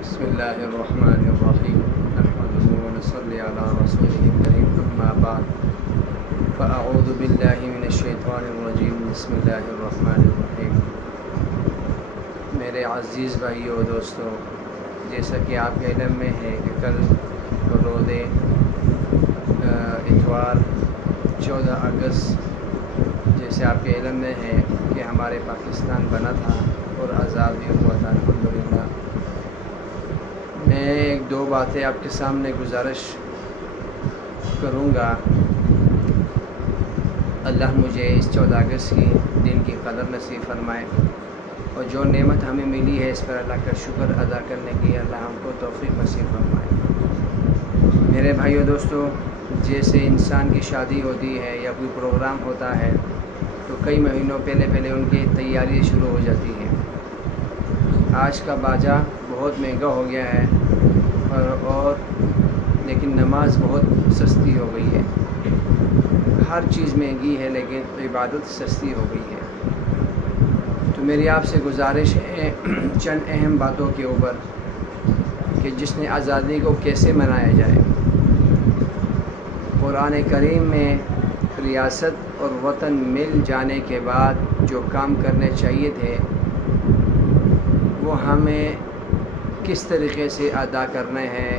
بسم اللہ الرحمن الرحیم نحمده ونصلی علی رسوله الکریم اما بعد فاعوذ باللہ من الشیطان الرجیم بسم اللہ الرحمن الرحیم۔ میرے عزیز بھائیو و دوستو، جیسا کہ آپ کے علم میں ہے کہ کل روز اتوار 14 اگست جیسے آپ کے علم میں ہے کہ ہمارے پاکستان بنا تھا اور آزاد بھی ہوا تھا الحمدللہ۔ میں ایک دو باتیں آپ کے سامنے گزارش کروں گا۔ اللہ مجھے اس 14 اگست کی دن کی قدر نصیب فرمائے اور جو نعمت ہمیں ملی ہے اس پر اللہ کا شکر ادا کرنے کی اللہ ہم کو توفیق نصیب فرمائے۔ میرے بھائیو دوستو، جیسے انسان کی شادی ہوتی ہے یا کوئی پروگرام ہوتا ہے تو کئی مہینوں پہلے ان کی تیاری شروع ہو جاتی ہے۔ آج کا باجا بہت مہنگا ہو گیا ہے اور لیکن نماز بہت سستی ہو گئی ہے۔ ہر چیز مہنگی ہے لیکن عبادت سستی ہو گئی ہے۔ تو میری آپ سے گزارش ہے چند اہم باتوں کے اوپر کہ جس نے آزادی کو کیسے منایا جائے۔ قرآن کریم میں ریاست اور وطن مل جانے کے بعد جو کام کرنے چاہیے تھے وہ ہمیں کس طریقے سے ادا کرنے ہیں،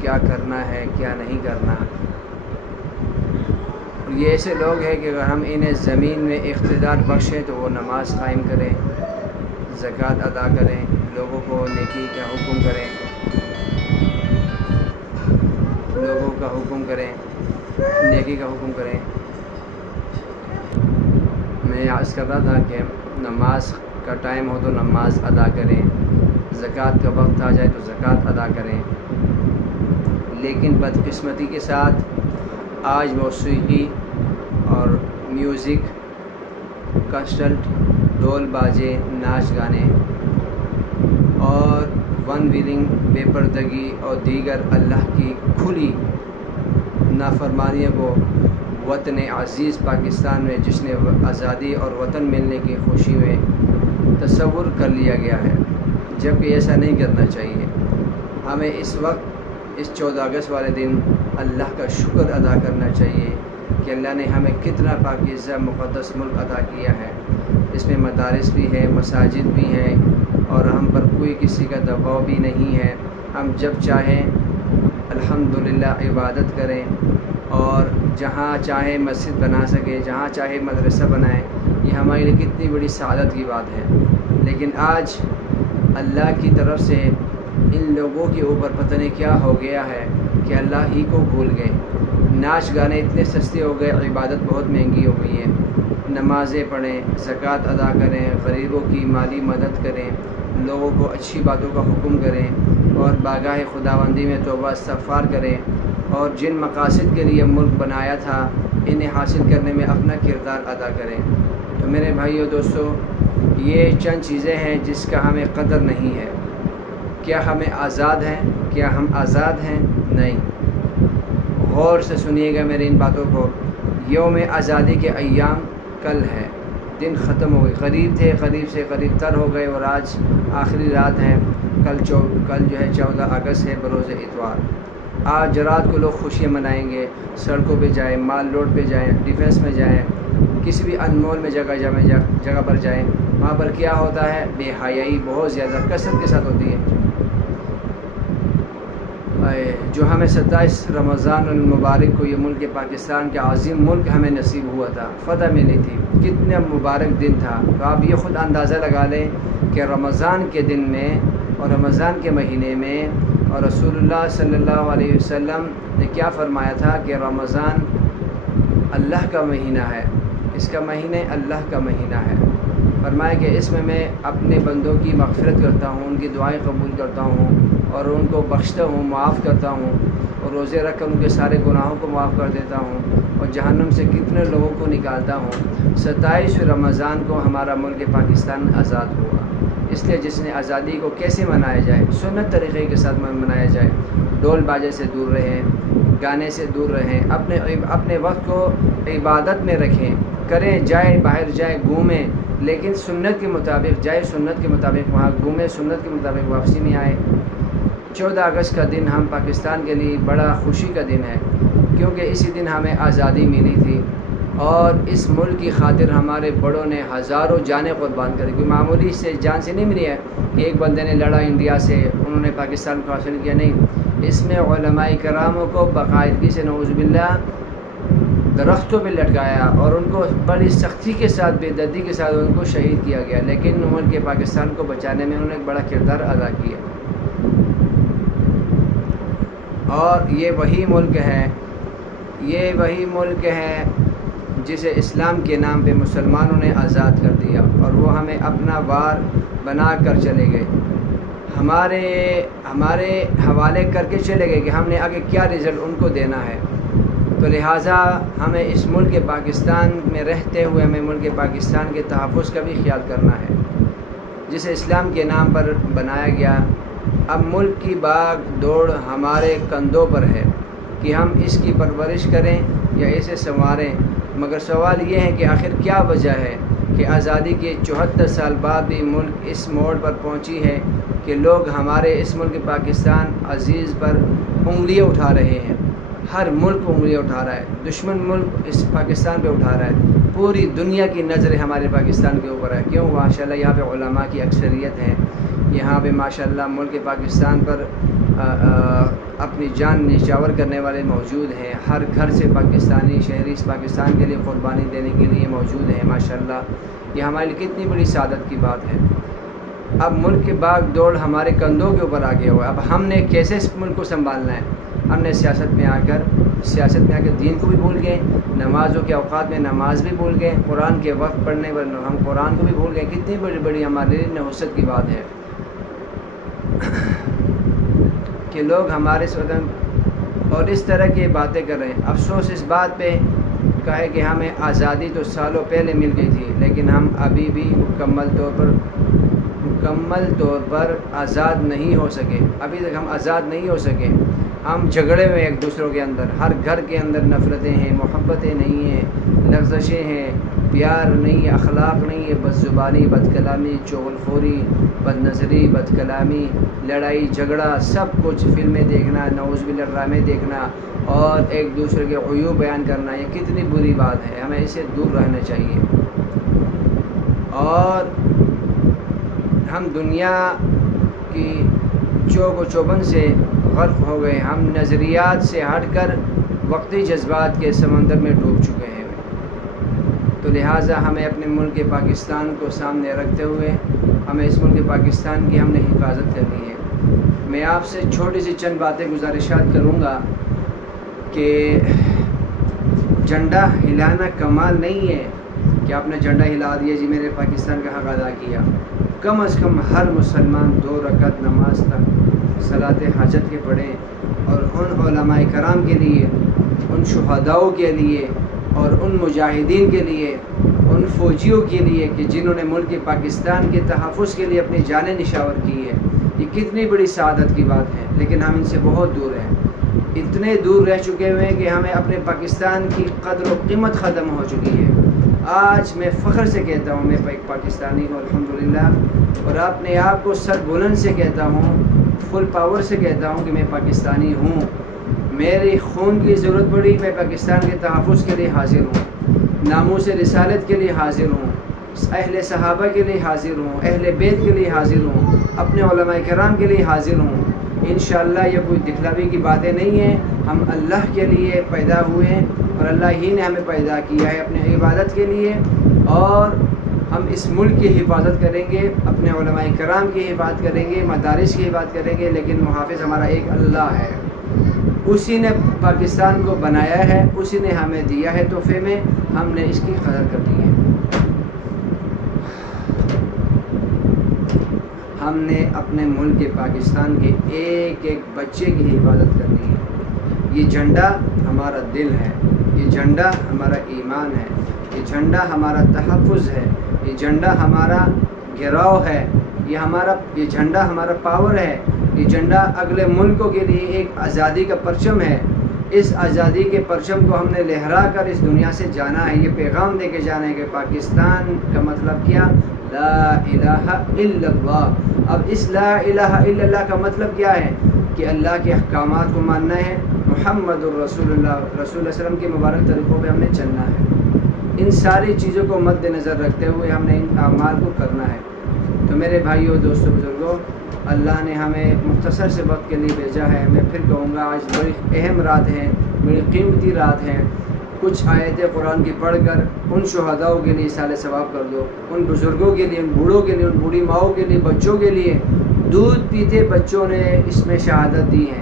کیا کرنا ہے کیا نہیں کرنا۔ اور یہ ایسے لوگ ہیں کہ اگر ہم انہیں زمین میں اقتدار بخشیں تو وہ نماز قائم کریں، زکوٰۃ ادا کریں، لوگوں کو نیکی کا حکم کریں، نیکی کا حکم کریں۔ میں عرض کر رہا تھا کہ نماز کا ٹائم ہو تو نماز ادا کریں، زکوٰۃ کا وقت آ جائے تو زکوٰۃ ادا کریں، لیکن بدقسمتی کے ساتھ آج موسیقی اور میوزک، کنسرٹ، ڈول باجے، ناچ گانے اور ون ویلنگ، بے پردگی اور دیگر اللہ کی کھلی نافرمانیوں کو وطن عزیز پاکستان میں جس نے آزادی اور وطن ملنے کی خوشی میں تصور کر لیا گیا ہے، جبکہ ایسا نہیں کرنا چاہیے۔ ہمیں اس وقت اس 14 اگست والے دن اللہ کا شکر ادا کرنا چاہیے کہ اللہ نے ہمیں کتنا پاکیزہ مقدس ملک عطا کیا ہے۔ اس میں مدارس بھی ہیں، مساجد بھی ہیں اور ہم پر کوئی کسی کا دباؤ بھی نہیں ہے۔ ہم جب چاہیں الحمدللہ عبادت کریں اور جہاں چاہیں مسجد بنا سکیں، جہاں چاہے مدرسہ بنائیں، یہ ہمارے لیے کتنی بڑی سعادت کی بات ہے۔ لیکن آج اللہ کی طرف سے ان لوگوں کے اوپر پتہ نہیں کیا ہو گیا ہے کہ اللہ ہی کو بھول گئے۔ ناچ گانے اتنے سستے ہو گئے، عبادت بہت مہنگی ہو گئی ہے۔ نمازیں پڑھیں، زکوٰۃ ادا کریں، غریبوں کی مالی مدد کریں، لوگوں کو اچھی باتوں کا حکم کریں اور بارگاہ خداوندی میں توبہ استغفار کریں اور جن مقاصد کے لیے ملک بنایا تھا انہیں حاصل کرنے میں اپنا کردار ادا کریں۔ تو میرے بھائیو دوستو، یہ چند چیزیں ہیں جس کا ہمیں قدر نہیں ہے۔ کیا ہمیں آزاد ہیں؟ کیا ہم آزاد ہیں؟ نہیں۔ غور سے سنیے گا میری ان باتوں کو۔ یوم آزادی کے ایام کل ہے، دن ختم ہو گئے، قریب تھے، قریب سے قریب تر ہو گئے اور آج آخری رات ہے۔ کل جو ہے 14 اگست ہے بروز اتوار۔ آج رات کو لوگ خوشیاں منائیں گے، سڑکوں پہ جائیں، مال روڈ پہ جائیں، ڈیفینس میں جائیں، کسی بھی انمول میں جگہ پر جائیں، وہاں پر کیا ہوتا ہے؟ بے حیائی بہت زیادہ کثرت کے ساتھ ہوتی ہے۔ جو ہمیں 27 رمضان المبارک کو یہ ملک پاکستان کا عظیم ملک ہمیں نصیب ہوا تھا، فتح ملی تھی، کتنا مبارک دن تھا۔ تو آپ یہ خود اندازہ لگا لیں کہ رمضان کے دن میں اور رمضان کے مہینے میں اور رسول اللہ صلی اللہ علیہ وسلم نے کیا فرمایا تھا کہ رمضان اللہ کا مہینہ ہے، اس کا مہینہ اللہ کا مہینہ ہے۔ فرمایا کہ اس میں اپنے بندوں کی مغفرت کرتا ہوں، ان کی دعائیں قبول کرتا ہوں اور ان کو بخشتا ہوں، معاف کرتا ہوں اور روزے رکھ کر ان کے سارے گناہوں کو معاف کر دیتا ہوں اور جہنم سے کتنے لوگوں کو نکالتا ہوں۔ 27 رمضان کو ہمارا ملک پاکستان آزاد ہوا۔ اس لیے جس نے آزادی کو کیسے منایا جائے؟ سنت طریقے کے ساتھ منایا جائے۔ ڈول باجے سے دور رہیں، گانے سے دور رہیں، اپنے وقت کو عبادت میں رکھیں، کریں، جائیں، باہر جائیں، گھومیں، لیکن سنت کے مطابق جائے، سنت کے مطابق وہاں گھومیں، سنت کے مطابق واپسی نہیں آئے۔ 14 اگست کا دن ہم پاکستان کے لیے بڑا خوشی کا دن ہے، کیونکہ اسی دن ہمیں آزادی ملی تھی، اور اس ملک کی خاطر ہمارے بڑوں نے ہزاروں جانیں قربان کری۔ کوئی معمولی سے جان سے نہیں ملی ہے کہ ایک بندے نے لڑا انڈیا سے، انہوں نے پاکستان کو حاصل کیا، نہیں، اس میں علماء کراموں کو باقاعدگی سے نعوذ باللہ درختوں پہ لٹکایا، اور ان کو بڑی سختی کے ساتھ، بے دردی کے ساتھ ان کو شہید کیا گیا، لیکن ملک پاکستان کو بچانے میں انہوں نے ایک بڑا کردار ادا کیا۔ اور یہ وہی ملک ہے جسے اسلام کے نام پہ مسلمانوں نے آزاد کر دیا، اور وہ ہمیں اپنا وار بنا کر چلے گئے، ہمارے حوالے کر کے چلے گئے کہ ہم نے آگے کیا رزلٹ ان کو دینا ہے۔ تو لہٰذا ہمیں اس ملک پاکستان میں رہتے ہوئے ہمیں ملک پاکستان کے تحفظ کا بھی خیال کرنا ہے، جسے اسلام کے نام پر بنایا گیا۔ اب ملک کی باغ دوڑ ہمارے کندھوں پر ہے کہ ہم اس کی پرورش کریں یا اسے سنواریں، مگر سوال یہ ہے کہ آخر کیا وجہ ہے کہ آزادی کے 74 سال بعد بھی ملک اس موڑ پر پہنچی ہے کہ لوگ ہمارے اس ملک پاکستان عزیز پر انگلیاں اٹھا رہے ہیں۔ ہر ملک انگلیاں اٹھا رہا ہے، دشمن ملک اس پاکستان پہ اٹھا رہا ہے، پوری دنیا کی نظریں ہمارے پاکستان کے اوپر ہے۔ کیوں؟ ماشاءاللہ یہاں پہ علماء کی اکثریت ہے، یہاں پہ ماشاءاللہ ملک پاکستان پر اپنی جان نچھاور کرنے والے موجود ہیں، ہر گھر سے پاکستانی شہری اس پاکستان کے لیے قربانی دینے کے لیے موجود ہیں ماشاءاللہ۔ یہ ہمارے لیے کتنی بڑی سعادت کی بات ہے۔ اب ملک کے باغ دوڑ ہمارے کندھوں کے اوپر آگے ہوا، اب ہم نے کیسے اس ملک کو سنبھالنا ہے؟ ہم نے سیاست میں آ کر دین کو بھی بھول گئے، نمازوں کے اوقات میں نماز بھی بھول گئے، قرآن کے وقت پڑھنے پر ہم قرآن کو بھی بھول گئے۔ کتنی بڑی ہمارے لیے نحوست کی بات ہے کہ لوگ ہمارے وطن اور اس طرح کی باتیں کر رہے ہیں۔ افسوس اس بات پہ کہے کہ ہمیں آزادی تو سالوں پہلے مل گئی تھی، لیکن ہم ابھی بھی مکمل طور پر آزاد نہیں ہو سکے، ابھی تک ہم آزاد نہیں ہو سکے۔ ہم جھگڑے ہوئے ایک دوسروں کے اندر، ہر گھر کے اندر نفرتیں ہیں، محبتیں نہیں ہیں، لغزشیں ہیں، پیار نہیں ہے، اخلاق نہیں ہے، بد زبانی، بد کلامی، چغل خوری، بد نظری، بد کلامی، لڑائی جھگڑا، سب کچھ فلمیں دیکھنا، نعوذ باللہ ڈرامے دیکھنا، اور ایک دوسرے کے عیوب بیان کرنا، یہ کتنی بری بات ہے، ہمیں اسے دور رہنا چاہیے۔ اور ہم دنیا کی چوک و چوبند سے غرق ہو گئے، ہم نظریات سے ہٹ کر وقتی جذبات کے سمندر میں ڈوب چکے ہیں۔ تو لہٰذا ہمیں اپنے ملک پاکستان کو سامنے رکھتے ہوئے ہمیں اس ملک پاکستان کی ہم نے حفاظت کرنی ہے۔ میں آپ سے چھوٹی سی چند باتیں گزارشات کروں گا کہ جھنڈا ہلانا کمال نہیں ہے کہ آپ نے جھنڈا ہلا دیا جی میں نے پاکستان کا حق ادا کیا۔ کم از کم ہر مسلمان 2 رکعت نماز تک صلاۃ حاجت کے پڑھیں، اور ان علماء کرام کے لیے، ان شہداؤں کے لیے، اور ان مجاہدین کے لیے، ان فوجیوں کے لیے کہ جنہوں نے ملک پاکستان کے تحفظ کے لیے اپنی جانیں نشاور کی ہے، یہ کتنی بڑی سعادت کی بات ہے، لیکن ہم ان سے بہت دور ہیں، اتنے دور رہ چکے ہوئے ہیں کہ ہمیں اپنے پاکستان کی قدر و قیمت ختم ہو چکی ہے۔ آج میں فخر سے کہتا ہوں میں ایک پاکستانی ہوں الحمدللہ، اور اپنے آپ کو سر بلند سے کہتا ہوں، فل پاور سے کہتا ہوں کہ میں پاکستانی ہوں۔ میری خون کی ضرورت پڑی میں پاکستان کے تحفظ کے لیے حاضر ہوں، ناموس رسالت کے لیے حاضر ہوں، اہل صحابہ کے لیے حاضر ہوں، اہل بیت کے لیے حاضر ہوں، اپنے علماء کرام کے لیے حاضر ہوں۔ انشاءاللہ یہ کوئی دکھلاوی کی باتیں نہیں ہیں، ہم اللہ کے لیے پیدا ہوئے ہیں، اور اللہ ہی نے ہمیں پیدا کیا ہے اپنے عبادت کے لیے، اور ہم اس ملک کی حفاظت کریں گے، اپنے علماء کرام کی حفاظت کریں گے، مدارس کی حفاظت کریں گے، لیکن محافظ ہمارا ایک اللہ ہے، اسی نے پاکستان کو بنایا ہے، اسی نے ہمیں دیا ہے تحفے میں، ہم نے اس کی قدر کرنی ہے۔ ہم نے اپنے ملک پاکستان کے ایک ایک بچے کی حفاظت کرنی ہے۔ یہ جھنڈا ہمارا دل ہے، یہ جھنڈا ہمارا ایمان ہے، یہ جھنڈا ہمارا تحفظ ہے، یہ جھنڈا ہمارا گراؤ ہے، یہ جھنڈا ہمارا پاور ہے، یہ جھنڈا اگلے ملکوں کے لیے ایک آزادی کا پرچم ہے۔ اس آزادی کے پرچم کو ہم نے لہرا کر اس دنیا سے جانا ہے، یہ پیغام دے کے جانا ہے کہ پاکستان کا مطلب کیا؟ لا الہ الا اللہ۔ اب اس لا الہ الا اللہ کا مطلب کیا ہے؟ کہ اللہ کے احکامات کو ماننا ہے، محمد الرسول اللہ رسول اللہ علیہ وسلم کے مبارک طریقوں پہ ہم نے چلنا ہے، ان ساری چیزوں کو مد نظر رکھتے ہوئے ہم نے ان اعمال کو کرنا ہے۔ تو میرے بھائیوں، دوستوں، بزرگوں، اللہ نے ہمیں مختصر سے وقت کے لیے بھیجا ہے۔ میں پھر کہوں گا آج بڑی اہم رات ہے، بڑی قیمتی رات ہے۔ کچھ آیتیں قرآن کی پڑھ کر ان شہداؤں کے لیے اصالِ ثواب کر دو، ان بزرگوں کے لیے، ان بوڑھوں کے لیے، ان بوڑھی ماؤں کے لیے، بچوں کے لیے۔ دودھ پیتے بچوں نے اس میں شہادت دی ہے،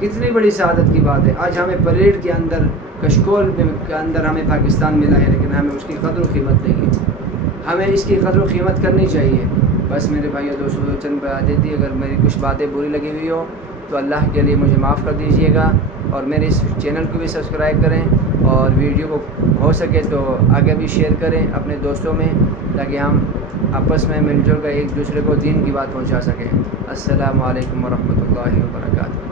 کتنی بڑی سعادت کی بات ہے۔ آج ہمیں پریڈ کے اندر، کشکول کے اندر ہمیں پاکستان ملا ہے، لیکن ہمیں اس کی قدر و قیمت نہیں ہے۔ ہمیں اس کی قدر و قیمت کرنی چاہیے۔ بس میرے بھائیوں، دوستوں، چند باتیں تھی، اگر میری کچھ باتیں بری لگی ہوئی ہو تو اللہ کے لیے مجھے معاف کر دیجیے گا، اور میرے اس چینل کو بھی سبسکرائب کریں، اور ویڈیو کو ہو سکے تو آگے بھی شیئر کریں اپنے دوستوں میں، تاکہ ہم آپس میں مل جل کر ایک دوسرے کو دین کی بات پہنچا سکیں۔ السلام علیکم ورحمۃ اللہ وبرکاتہ۔